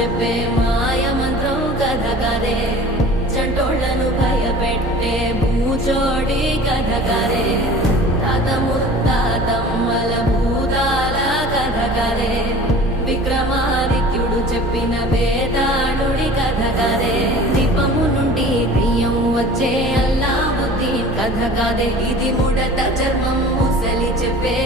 చెప్పే మాయ మంత్రం కథ కదే, చంటోళ్లను భయపెట్టే భూచోడి కథ కదే, తాత ముత్తాతమ్మల భూతాల కథ కదే, విక్రమాదిత్యుడు చెప్పిన వేదాళుడి కథ కదే, దీపము నుండి బియ్యం వచ్చే అల్లావుద్దీన్ కథ కాదే, ఇది ముడత చర్మం ముసలి చెప్పే